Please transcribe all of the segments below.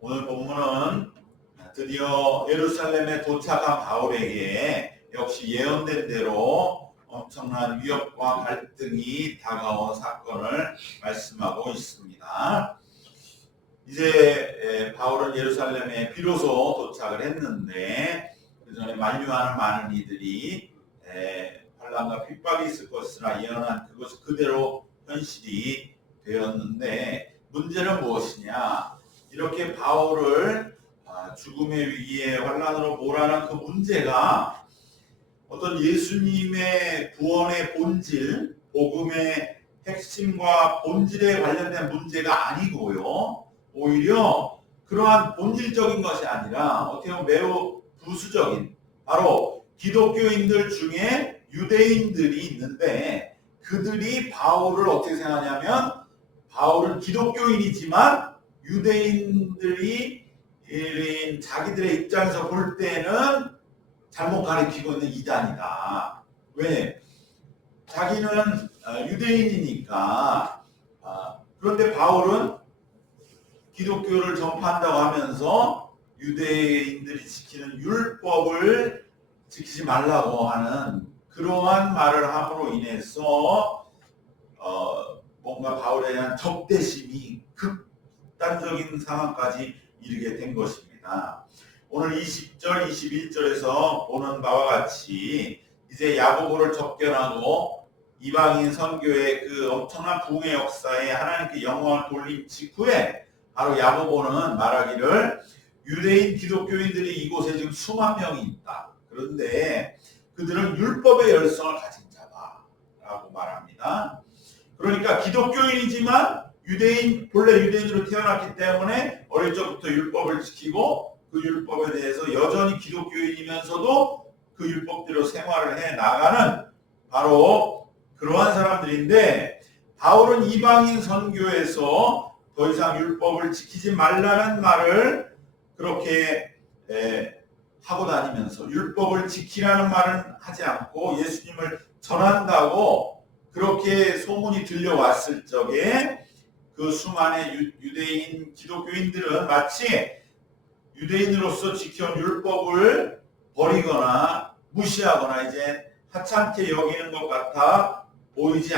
오늘 본문은 드디어 예루살렘에 도착한 바울에게 역시 예언된 대로 엄청난 위협과 갈등이 다가온 사건을 말씀하고 있습니다. 이제 바울은 예루살렘에 비로소 도착을 했는데 그 전에 만류하는 많은 이들이 환난과 핍박이 있을 것이라 예언한 그것이 그대로 현실이 되었는데 문제는 무엇이냐? 이렇게 바울을 죽음의 위기에 환난으로 몰아넣은 그 문제가 어떤 예수님의 구원의 본질, 복음의 핵심과 본질에 관련된 문제가 아니고요. 오히려 그러한 본질적인 것이 아니라 어떻게 보면 매우 부수적인, 바로 기독교인들 중에 유대인들이 있는데 그들이 바울을 어떻게 생각하냐면 바울은 기독교인이지만 유대인들이 자기들의 입장에서 볼 때는 잘못 가리키고 있는 이단이다. 왜? 자기는 유대인이니까. 그런데 바울은 기독교를 전파한다고 하면서 유대인들이 지키는 율법을 지키지 말라고 하는 그러한 말을 함으로 인해서 뭔가 바울에 대한 적대심이 극단적인 상황까지 이르게 된 것입니다. 오늘 20절, 21절에서 보는 바와 같이 이제 야고보를 접견하고 이방인 선교의 그 엄청난 부흥의 역사에 하나님께 영광을 돌린 직후에 바로 야고보는 말하기를 유대인 기독교인들이 이곳에 지금 수만 명이 있다. 그런데 그들은 율법의 열성을 가진 자다 라고 말합니다. 그러니까 기독교인이지만 본래 유대인으로 태어났기 때문에 어릴 적부터 율법을 지키고 그 율법에 대해서 여전히 기독교인이면서도 그 율법대로 생활을 해 나가는 바로 그러한 사람들인데 바울은 이방인 선교에서 더 이상 율법을 지키지 말라는 말을 그렇게 하고 다니면서 율법을 지키라는 말은 하지 않고 예수님을 전한다고 그렇게 소문이 들려왔을 적에 그 수많은 유대인 기독교인들은 마치 유대인으로서 지켜온 율법을 버리거나 무시하거나 이제 하찮게 여기는 것 같아 보이지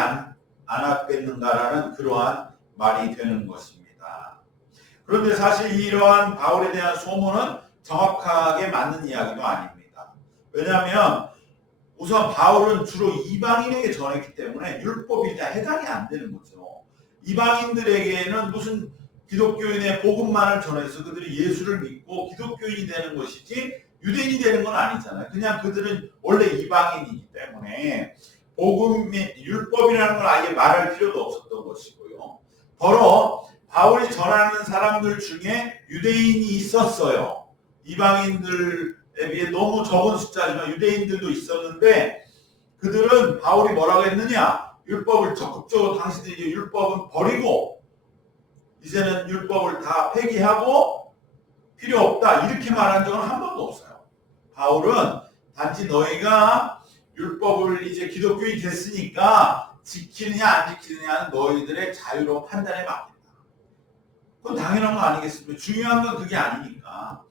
않았겠는가라는 그러한 말이 되는 것입니다. 그런데 사실 이러한 바울에 대한 소문은 정확하게 맞는 이야기도 아닙니다. 왜냐하면 우선 바울은 주로 이방인에게 전했기 때문에 율법이 해당이 안 되는 거죠. 이방인들에게는 무슨 기독교인의 복음만을 전해서 그들이 예수를 믿고 기독교인이 되는 것이지 유대인이 되는 건 아니잖아요. 그냥 그들은 원래 이방인이기 때문에 복음의 율법이라는 걸 아예 말할 필요도 없었던 것이고요. 더러 바울이 전하는 사람들 중에 유대인이 있었어요. 이방인들에 비해 너무 적은 숫자지만 유대인들도 있었는데 그들은 바울이 뭐라고 했느냐? 율법을 적극적으로 당신들이 율법은 버리고 이제는 율법을 다 폐기하고 필요 없다 이렇게 말한 적은 한 번도 없어요. 바울은 단지 너희가 율법을 이제 기독교인이 됐으니까 지키느냐 안 지키느냐는 너희들의 자유로운 판단에 맡긴다. 그건 당연한 거 아니겠습니까? 중요한 건 그게 아니니까.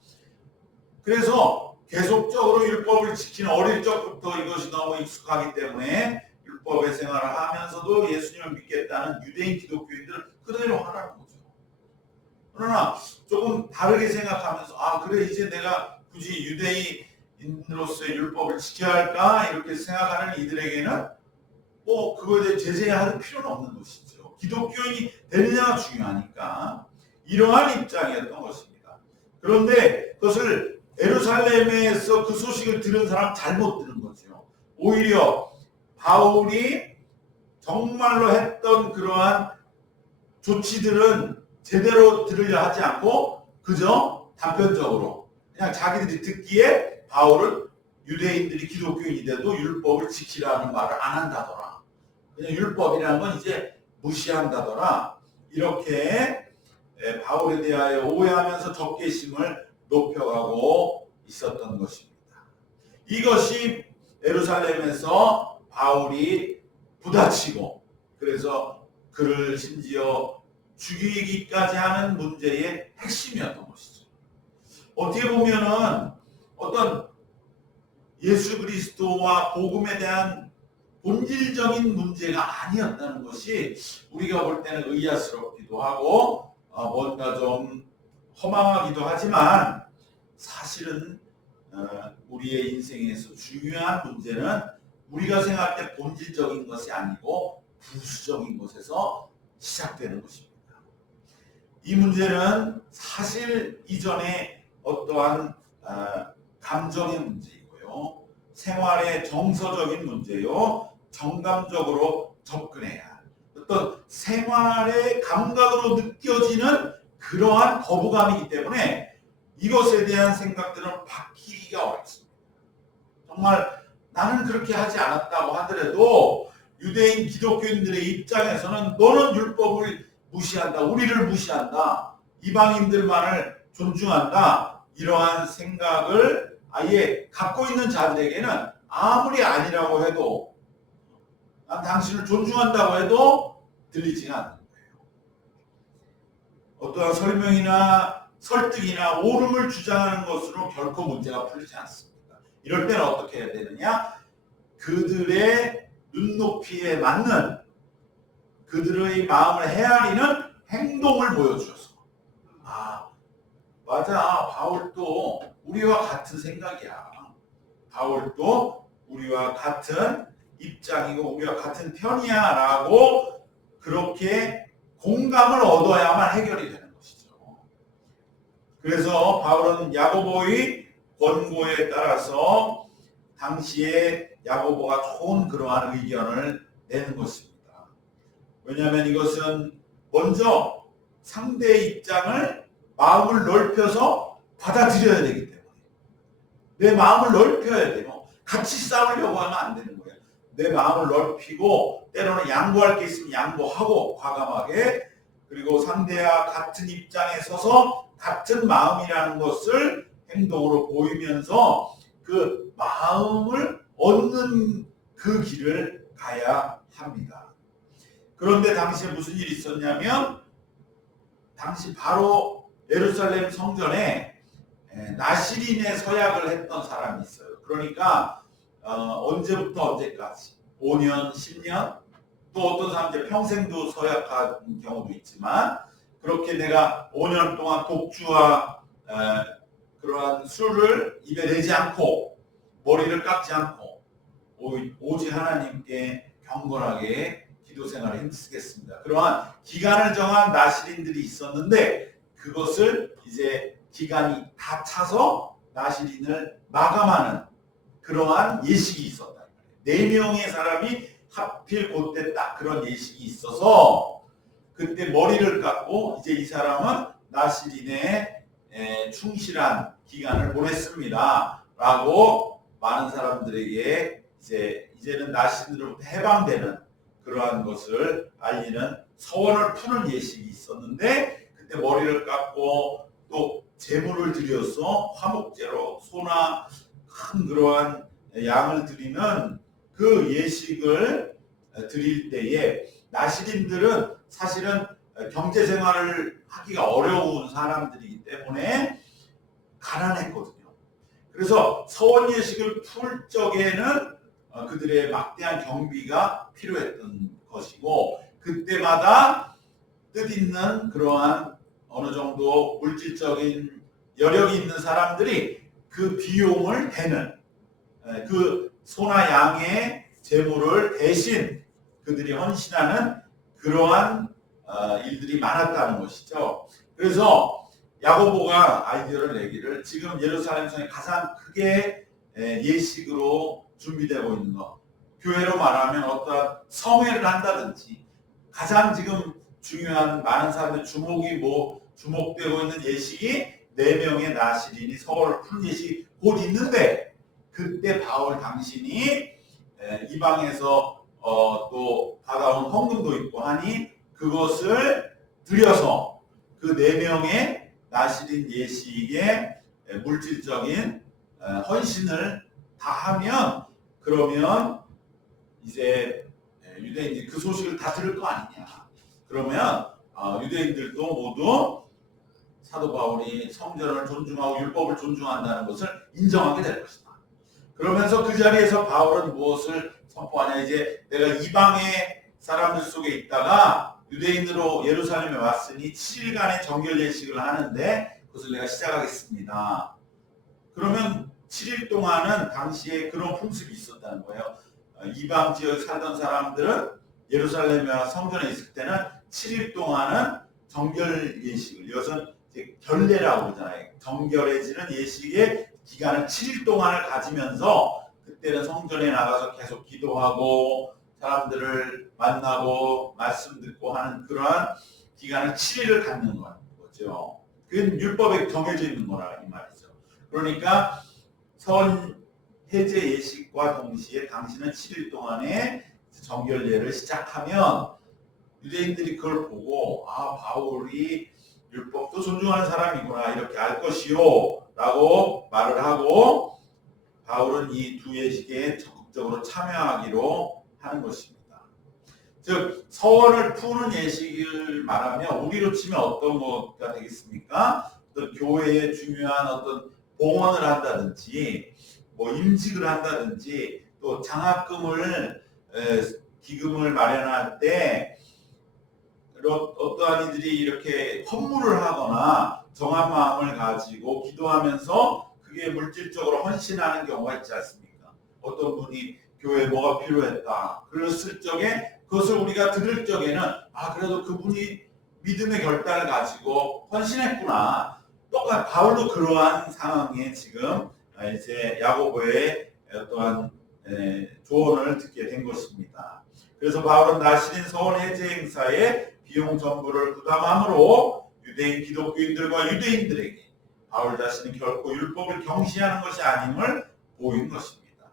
그래서 계속적으로 율법을 지키는 어릴 적부터 이것이 너무 익숙하기 때문에 율법의 생활을 하면서도 예수님을 믿겠다는 유대인 기독교인들을 그대로 하라는 거죠. 그러나 조금 다르게 생각하면서 그래 이제 내가 굳이 유대인으로서의 율법을 지켜야 할까 이렇게 생각하는 이들에게는 그거에 대해 제재할 필요는 없는 것이죠. 기독교인이 되느냐가 중요하니까 이러한 입장이었던 것입니다. 그런데 그것을 예루살렘에서 그 소식을 들은 사람 잘못 들은 거죠. 오히려 바울이 정말로 했던 그러한 조치들은 제대로 들으려 하지 않고 그저 단편적으로 그냥 자기들이 듣기에 바울은 유대인들이 기독교인이 돼도 율법을 지키라는 말을 안 한다더라. 그냥 율법이라는 건 이제 무시한다더라. 이렇게 바울에 대하여 오해하면서 적개심을 높여가고 있었던 것입니다. 이것이 예루살렘에서 바울이 부딪히고 그래서 그를 심지어 죽이기까지 하는 문제의 핵심이었던 것이죠. 어떻게 보면은 어떤 예수 그리스도와 복음에 대한 본질적인 문제가 아니었다는 것이 우리가 볼 때는 의아스럽기도 하고 뭔가 좀 허망하기도 하지만 사실은 우리의 인생에서 중요한 문제는 우리가 생각할 때 본질적인 것이 아니고 부수적인 것에서 시작되는 것입니다. 이 문제는 사실 이전에 어떠한 감정의 문제이고요. 생활의 정서적인 문제요. 정감적으로 접근해야 어떤 생활의 감각으로 느껴지는 그러한 거부감이기 때문에 이것에 대한 생각들은 바뀌기가 어렵습니다. 정말 나는 그렇게 하지 않았다고 하더라도 유대인 기독교인들의 입장에서는 너는 율법을 무시한다. 우리를 무시한다. 이방인들만을 존중한다. 이러한 생각을 아예 갖고 있는 자들에게는 아무리 아니라고 해도 난 당신을 존중한다고 해도 들리지가 않는 거예요. 어떠한 설명이나 설득이나 옳음을 주장하는 것으로 결코 문제가 풀리지 않습니다. 이럴 때는 어떻게 해야 되느냐? 그들의 눈높이에 맞는 그들의 마음을 헤아리는 행동을 보여주셔서 맞아, 바울도 우리와 같은 생각이야. 바울도 우리와 같은 입장이고 우리와 같은 편이야 라고 그렇게 공감을 얻어야만 해결이 되는 것이죠. 그래서 바울은 야고보의 권고에 따라서 당시에 야고보가 좋은 그러한 의견을 내는 것입니다. 왜냐하면 이것은 먼저 상대의 입장을 마음을 넓혀서 받아들여야 되기 때문에 내 마음을 넓혀야 돼요. 같이 싸우려고 하면 안 되는 거예요. 내 마음을 넓히고 때로는 양보할 게 있으면 양보하고 과감하게 그리고 상대와 같은 입장에 서서 같은 마음이라는 것을 행동으로 보이면서 그 마음을 얻는 그 길을 가야 합니다. 그런데 당시에 무슨 일이 있었냐면 당시 바로 예루살렘 성전에 나시린의 서약을 했던 사람이 있어요. 그러니까 언제부터 언제까지 5년, 10년 또 어떤 사람들 평생도 서약한 경우도 있지만 그렇게 내가 5년 동안 독주와 그러한 술을 입에 대지 않고 머리를 깎지 않고 오직 하나님께 경건하게 기도 생활을 힘쓰겠습니다. 그러한 기간을 정한 나시린들이 있었는데 그것을 이제 기간이 다 차서 나시린을 마감하는 그러한 예식이 있었다. 4명의 사람이 하필 그때 딱 그런 예식이 있어서 그때 머리를 깎고 이제 이 사람은 나시린에 충실한 기간을 보냈습니다. 라고 많은 사람들에게 이제는 나시린으로부터 해방되는 그러한 것을 알리는 서원을 푸는 예식이 있었는데 그때 머리를 깎고 또 제물을 드려서 화목제로 소나 큰 그러한 양을 드리는 그 예식을 드릴 때에 나시린들은 사실은 경제생활을 하기가 어려운 사람들이기 때문에 가난했거든요. 그래서 서원 예식을 풀 적에는 그들의 막대한 경비가 필요했던 것이고 그때마다 뜻있는 그러한 어느 정도 물질적인 여력이 있는 사람들이 그 비용을 대는 그 소나 양의 제물을 대신 그들이 헌신하는 그러한 일들이 많았다는 것이죠. 그래서 야고보가 아이디어를 내기를 지금 예루살렘 성에 가장 크게 예식으로 준비되고 있는 것, 교회로 말하면 어떠한 성회를 한다든지 가장 지금 중요한 많은 사람들 주목되고 있는 예식이 4명의 나시린이 서원을 푸는 예식이 곧 있는데 그때 바울 당신이 이방에서 또 받아온 헌금도 있고 하니 그것을 들여서 그 4명의 나시린 예식의 물질적인 헌신을 다 하면 그러면 이제 유대인들이 그 소식을 다 들을 거 아니냐. 그러면 유대인들도 모두 사도 바울이 성전을 존중하고 율법을 존중한다는 것을 인정하게 될 것이다. 그러면서 그 자리에서 바울은 무엇을 선포하냐. 이제 내가 이방의 사람들 속에 있다가 유대인으로 예루살렘에 왔으니 7일간의 정결 예식을 하는데 그것을 내가 시작하겠습니다. 그러면 7일 동안은 당시에 그런 풍습이 있었다는 거예요. 이방 지역에 살던 사람들은 예루살렘에 성전에 있을 때는 7일 동안은 정결 예식을, 이것은 결례라고 그러잖아요. 정결해지는 예식의 기간을 7일 동안을 가지면서 그때는 성전에 나가서 계속 기도하고 사람들을 만나고 말씀 듣고 하는 그러한 기간을 7일을 갖는 거죠. 그건 율법에 정해져 있는 거라 이 말이죠. 그러니까 선 해제 예식과 동시에 당신은 7일 동안의 정결례를 시작하면 유대인들이 그걸 보고 바울이 율법도 존중하는 사람이구나 이렇게 알 것이요 라고 말을 하고 바울은 이 두 예식에 적극적으로 참여하기로 하는 것입니다. 즉 서원을 푸는 예식을 말하면 우리로 치면 어떤 것가 되겠습니까? 어떤 교회의 중요한 어떤 봉헌을 한다든지 뭐 임직을 한다든지 또 장학금을 기금을 마련할 때 어떠한 이들이 이렇게 헌물을 하거나 정한 마음을 가지고 기도하면서 그게 물질적으로 헌신하는 경우가 있지 않습니까? 어떤 분이 교회에 뭐가 필요했다. 그랬을 적에 그것을 우리가 들을 적에는 그래도 그분이 믿음의 결단을 가지고 헌신했구나. 똑같이 바울도 그러한 상황에 지금 이제 야고보의 어떠한 조언을 듣게 된 것입니다. 그래서 바울은 나시린 서원 해제 행사에 비용 전부를 부담함으로 유대인 기독교인들과 유대인들에게 바울 자신은 결코 율법을 경시하는 것이 아님을 보인 것입니다.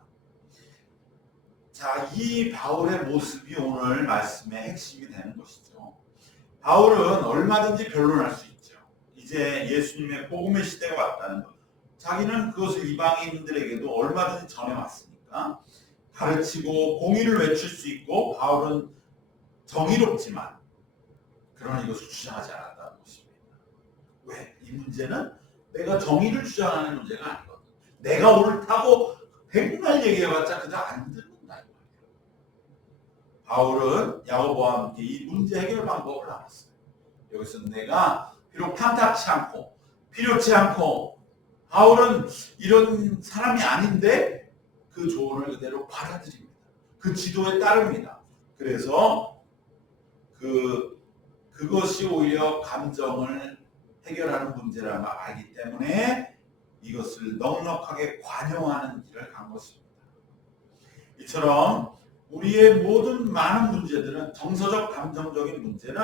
자, 이 바울의 모습이 오늘 말씀의 핵심이 되는 것이죠. 바울은 얼마든지 변론할 수 있죠. 이제 예수님의 복음의 시대가 왔다는 것. 자기는 그것을 이방인들에게도 얼마든지 전해왔으니까 가르치고 공의를 외칠 수 있고 바울은 정의롭지만 그러나 이것을 주장하지 않았다는 것입니다. 왜? 이 문제는 내가 정의를 주장하는 문제가 아니거든. 내가 옳다고 백날 얘기해봤자 그저 안 듣는다. 바울은 야고보와 함께 이 문제 해결 방법을 알았어요. 여기서 내가 비록 탐탁치 않고 필요치 않고 바울은 이런 사람이 아닌데 그 조언을 그대로 받아들입니다. 그 지도에 따릅니다. 그래서 그것이 오히려 감정을 해결하는 문제라는 걸 알기 때문에 이것을 넉넉하게 관용하는 길을 간 것입니다. 이처럼 우리의 모든 많은 문제들은 정서적 감정적인 문제는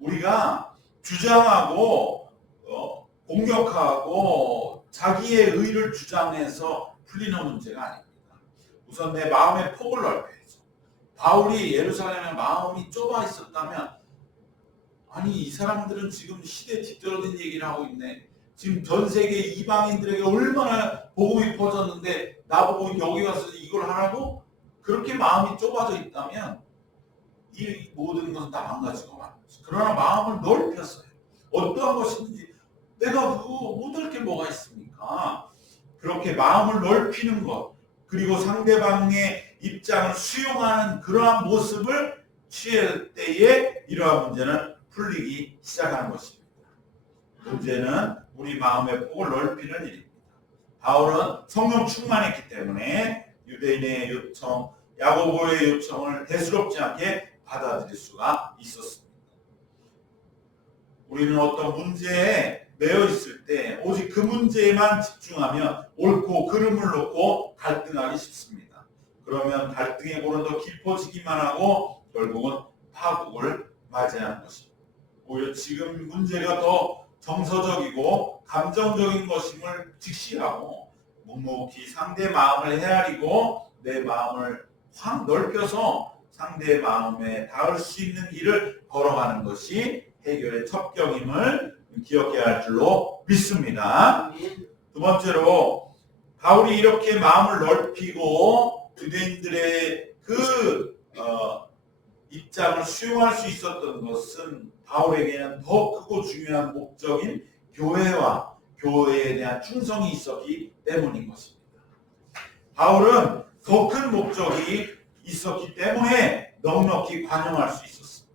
우리가 주장하고 공격하고 자기의 의를 주장해서 풀리는 문제가 아닙니다. 우선 내 마음의 폭을 넓혀야죠. 바울이 예루살렘에 마음이 좁아 있었다면 이 사람들은 지금 시대 뒤떨어진 얘기를 하고 있네. 지금 전 세계 이방인들에게 얼마나 복음이 퍼졌는데 나보고 여기 와서 이걸 하라고? 그렇게 마음이 좁아져 있다면 이 모든 것은 다 망가지고 마는 거죠. 그러나 마음을 넓혔어요. 어떠한 것인지 내가 그거 못할 게 뭐가 있습니까? 그렇게 마음을 넓히는 것 그리고 상대방의 입장을 수용하는 그러한 모습을 취할 때에 이러한 문제는 풀리기 시작하는 것입니다. 문제는 우리 마음의 폭을 넓히는 일입니다. 바울은 성령 충만했기 때문에 유대인의 요청, 야고보의 요청을 대수롭지 않게 받아들일 수가 있었습니다. 우리는 어떤 문제에 매여 있을 때 오직 그 문제에만 집중하면 옳고 그름을 놓고 갈등하기 쉽습니다. 그러면 갈등의 골은 더 깊어지기만 하고 결국은 파국을 맞이하는 것입니다. 오히려 지금 문제가 더 정서적이고 감정적인 것임을 직시하고 묵묵히 상대의 마음을 헤아리고 내 마음을 확 넓혀서 상대의 마음에 닿을 수 있는 길을 걸어가는 것이 해결의 첩경임을 기억해야 할 줄로 믿습니다. 두 번째로 바울이 이렇게 마음을 넓히고 유대인들의 그 입장을 수용할 수 있었던 것은 바울에게는 더 크고 중요한 목적인 교회와 교회에 대한 충성이 있었기 때문인 것입니다. 바울은 더 큰 목적이 있었기 때문에 넉넉히 관용할 수 있었습니다.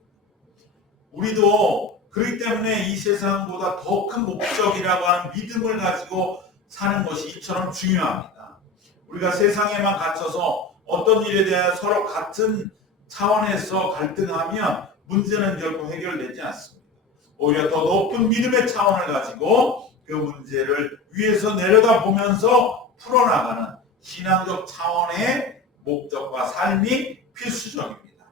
우리도 그렇기 때문에 이 세상보다 더 큰 목적이라고 하는 믿음을 가지고 사는 것이 이처럼 중요합니다. 우리가 세상에만 갇혀서 어떤 일에 대해 서로 같은 차원에서 갈등하면 문제는 결코 해결되지 않습니다. 오히려 더 높은 믿음의 차원을 가지고 그 문제를 위에서 내려다보면서 풀어나가는 신앙적 차원의 목적과 삶이 필수적입니다.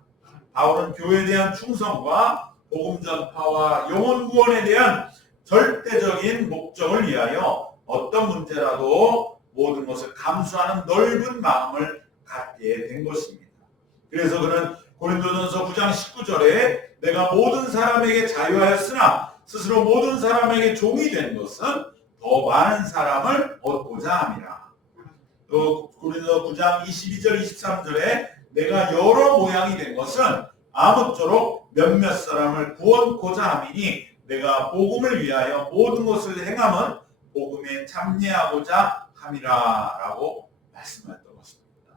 바울은 교회에 대한 충성과 복음 전파와 영혼 구원에 대한 절대적인 목적을 위하여 어떤 문제라도 모든 것을 감수하는 넓은 마음을 갖게 된 것입니다. 그래서 그는 고린도전서 9장 19절에 내가 모든 사람에게 자유하였으나 스스로 모든 사람에게 종이 된 것은 더 많은 사람을 얻고자 함이라. 또 고린도 9장 22절 23절에 내가 여러 모양이 된 것은 아무쪼록 몇몇 사람을 구원코자 함이니 내가 복음을 위하여 모든 것을 행함은 복음에 참여하고자 함이라 라고 말씀하셨던 것입니다.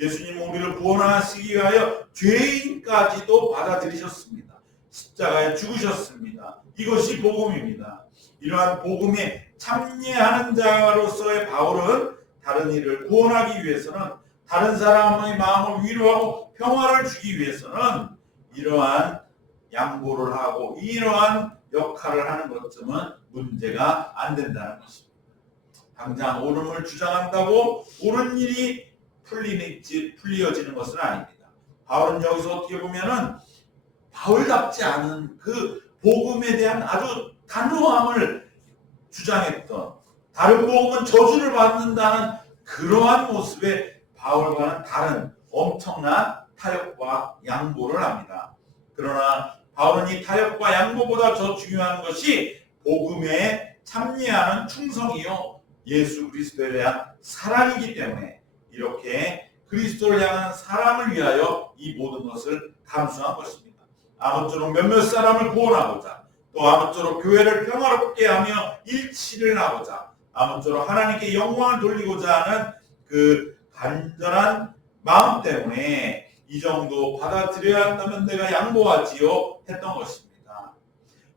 예수님은 우리를 구원하시기 위하여 죄인까지도 받아들이셨습니다. 십자가에 죽으셨습니다. 이것이 복음입니다. 이러한 복음에 참여하는 자로서의 바울은 다른 이를 구원하기 위해서는 다른 사람의 마음을 위로하고 평화를 주기 위해서는 이러한 양보를 하고 이러한 역할을 하는 것쯤은 문제가 안 된다는 것입니다. 당장 옳음을 주장한다고 옳은 일이 풀리어지는 것은 아닙니다. 바울은 여기서 어떻게 보면은 바울답지 않은 그 복음에 대한 아주 단호함을 주장했던, 다른 복음은 저주를 받는다는 그러한 모습의 바울과는 다른 엄청난 타협과 양보를 합니다. 그러나 바울은 이 타협과 양보보다 더 중요한 것이 복음에 참여하는 충성이요 예수 그리스도에 대한 사랑이기 때문에 이렇게 그리스도를 향한 사랑을 위하여 이 모든 것을 감수한 것입니다. 아무쪼록 몇몇 사람을 구원하고자, 또 아무쪼록 교회를 평화롭게 하며 일치를 하고자, 아무쪼록 하나님께 영광을 돌리고자 하는 그 간절한 마음 때문에 이 정도 받아들여야 한다면 내가 양보하지요 했던 것입니다.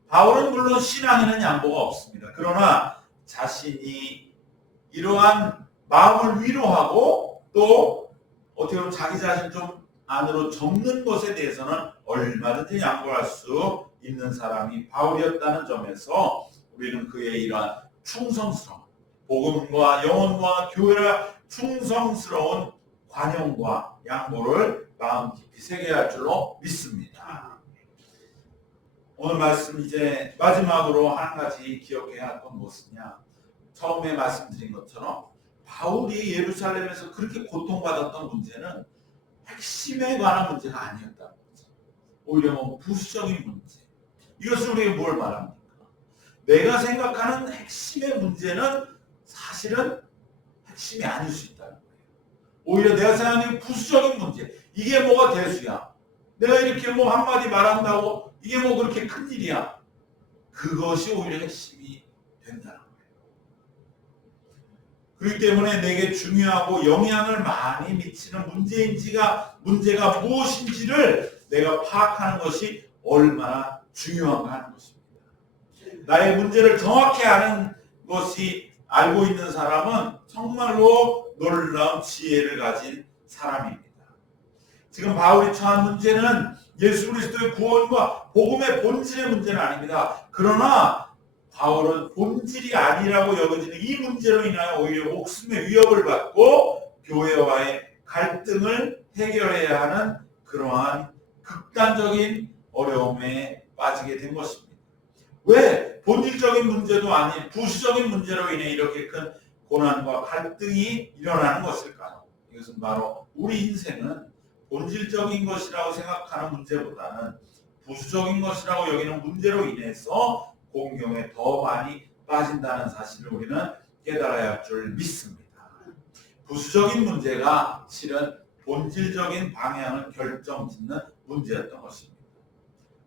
바울은 물론 신앙에는 양보가 없습니다. 그러나 자신이 이러한 마음을 위로하고 또 어떻게 보면 자기 자신 좀 안으로 접는 것에 대해서는 얼마든지 양보할 수 있는 사람이 바울이었다는 점에서 우리는 그의 이러한 충성스러운 복음과 영혼과 교회라 충성스러운 관용과 양보를 마음 깊이 새겨야 할 줄로 믿습니다. 오늘 말씀 이제 마지막으로 한 가지 기억해야 할 건 무엇이냐? 처음에 말씀드린 것처럼 바울이 예루살렘에서 그렇게 고통받았던 문제는 핵심에 관한 문제가 아니었다는 거죠. 오히려 뭐 부수적인 문제. 이것을 우리가 뭘 말합니까? 내가 생각하는 핵심의 문제는 사실은 핵심이 아닐 수 있다는 거예요. 오히려 내가 생각하는 부수적인 문제. 이게 뭐가 대수야? 내가 이렇게 뭐 한마디 말한다고 이게 뭐 그렇게 큰일이야? 그것이 오히려 핵심이 된다는 거예요. 그렇기 때문에 내게 중요하고 영향을 많이 미치는 문제가 무엇인지를 내가 파악하는 것이 얼마나 중요한가 하는 것입니다. 나의 문제를 정확히 아는 것이 알고 있는 사람은 정말로 놀라운 지혜를 가진 사람입니다. 지금 바울이 처한 문제는 예수 그리스도의 구원과 복음의 본질의 문제는 아닙니다. 그러나 바울은 본질이 아니라고 여겨지는 이 문제로 인하여 오히려 목숨의 위협을 받고 교회와의 갈등을 해결해야 하는 그러한 극단적인 어려움에 빠지게 된 것입니다. 왜? 본질적인 문제도 아닌 부수적인 문제로 인해 이렇게 큰 고난과 갈등이 일어나는 것일까요? 이것은 바로 우리 인생은 본질적인 것이라고 생각하는 문제보다는 부수적인 것이라고 여기는 문제로 인해서 공경에 더 많이 빠진다는 사실을 우리는 깨달아야 할 줄 믿습니다. 부수적인 문제가 실은 본질적인 방향을 결정짓는 문제였던 것입니다.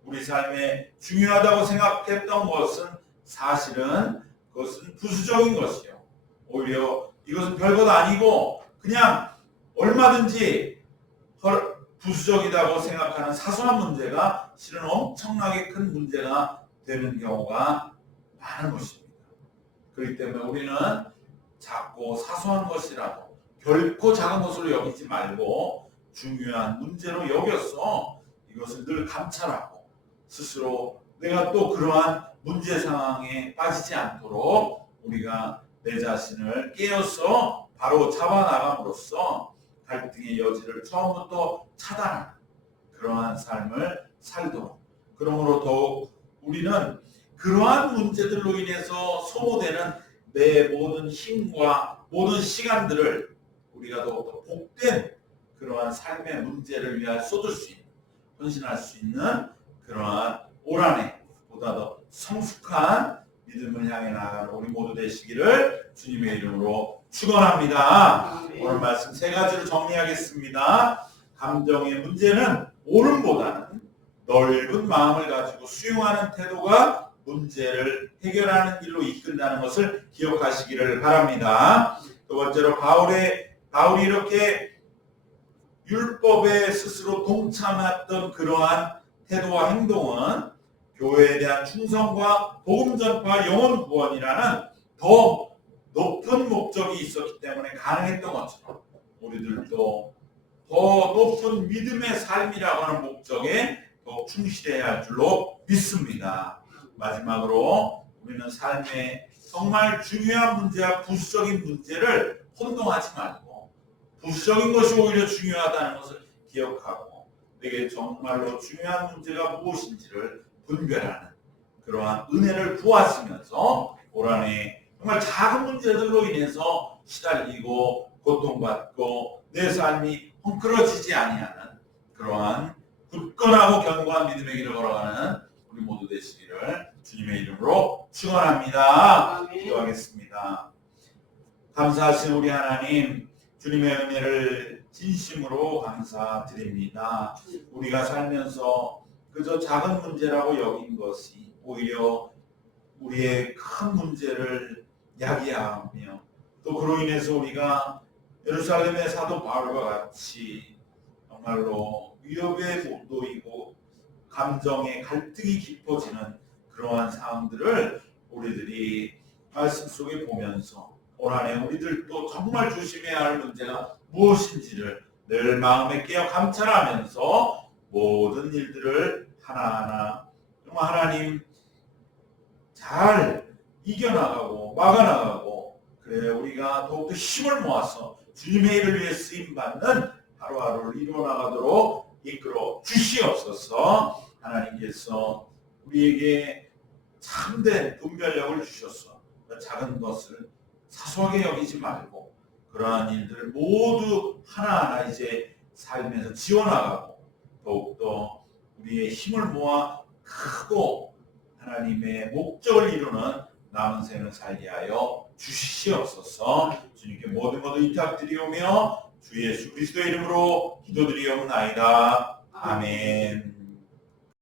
우리 삶에 중요하다고 생각했던 것은 사실은 그것은 부수적인 것이요. 오히려 이것은 별것 아니고 그냥 얼마든지 부수적이라고 생각하는 사소한 문제가 실은 엄청나게 큰 문제가 되는 경우가 많은 것입니다. 그렇기 때문에 우리는 작고 사소한 것이라도 결코 작은 것으로 여기지 말고 중요한 문제로 여겨서 이것을 늘 감찰하고 스스로 내가 또 그러한 문제 상황에 빠지지 않도록 우리가 내 자신을 깨어서 바로 잡아나감으로써 갈등의 여지를 처음부터 차단하는 그러한 삶을 살도록, 그러므로 더욱 우리는 그러한 문제들로 인해서 소모되는 내 모든 힘과 모든 시간들을 우리가 더욱더 복된 그러한 삶의 문제를 위하여 쏟을 수 있는, 헌신할 수 있는 그러한 올 한 해 보다 더 성숙한 믿음을 향해 나아가는 우리 모두 되시기를 주님의 이름으로 축원합니다. 오늘 말씀 세 가지로 정리하겠습니다. 감정의 문제는 오름보다는 넓은 마음을 가지고 수용하는 태도가 문제를 해결하는 길로 이끈다는 것을 기억하시기를 바랍니다. 두 번째로 바울이 이렇게 율법에 스스로 동참했던 그러한 태도와 행동은 교회에 대한 충성과 복음 전파, 영혼 구원이라는 더 높은 목적이 있었기 때문에 가능했던 것처럼 우리들도 더 높은 믿음의 삶이라고 하는 목적에 더 충실해야 할 줄로 믿습니다. 마지막으로 우리는 삶에 정말 중요한 문제와 부수적인 문제를 혼동하지 말고 부수적인 것이 오히려 중요하다는 것을 기억하고 내게 정말로 중요한 문제가 무엇인지를 분별하는 그러한 은혜를 구하시면서 올 한 해 정말 작은 문제들로 인해서 시달리고 고통받고 내 삶이 헝클어지지 아니하는 그러한 굳건하고 견고한 믿음의 길을 걸어가는 우리 모두 되시기를 주님의 이름으로 축원합니다. 기도하겠습니다. 감사하신 우리 하나님, 주님의 은혜를 진심으로 감사드립니다. 우리가 살면서 그저 작은 문제라고 여긴 것이 오히려 우리의 큰 문제를 야기하며 또 그로 인해서 우리가 예루살렘의 사도 바울과 같이 정말로 위협에 놓이고 감정의 갈등이 깊어지는 그러한 상황들을 우리들이 말씀 속에 보면서 올 한 해 우리들도 정말 조심해야 할 문제가 무엇인지를 늘 마음에 깨어 감찰하면서 모든 일들을 하나하나 정말 하나님 잘 이겨나가고 막아나가고 그래 우리가 더욱더 힘을 모아서 주님의 일을 위해 쓰임받는 하루하루를 이루어나가도록 이끌어 주시옵소서. 하나님께서 우리에게 참된 분별력을 주셔서 작은 것을 사소하게 여기지 말고 그러한 일들을 모두 하나하나 이제 삶에서 지워나가고 더욱더 우리의 힘을 모아 크고 하나님의 목적을 이루는 남은 생을 살게 하여 주시옵소서. 주님께 모든 것을 위탁드리오며 주 예수 그리스도의 이름으로 기도드리옵나이다. 아멘.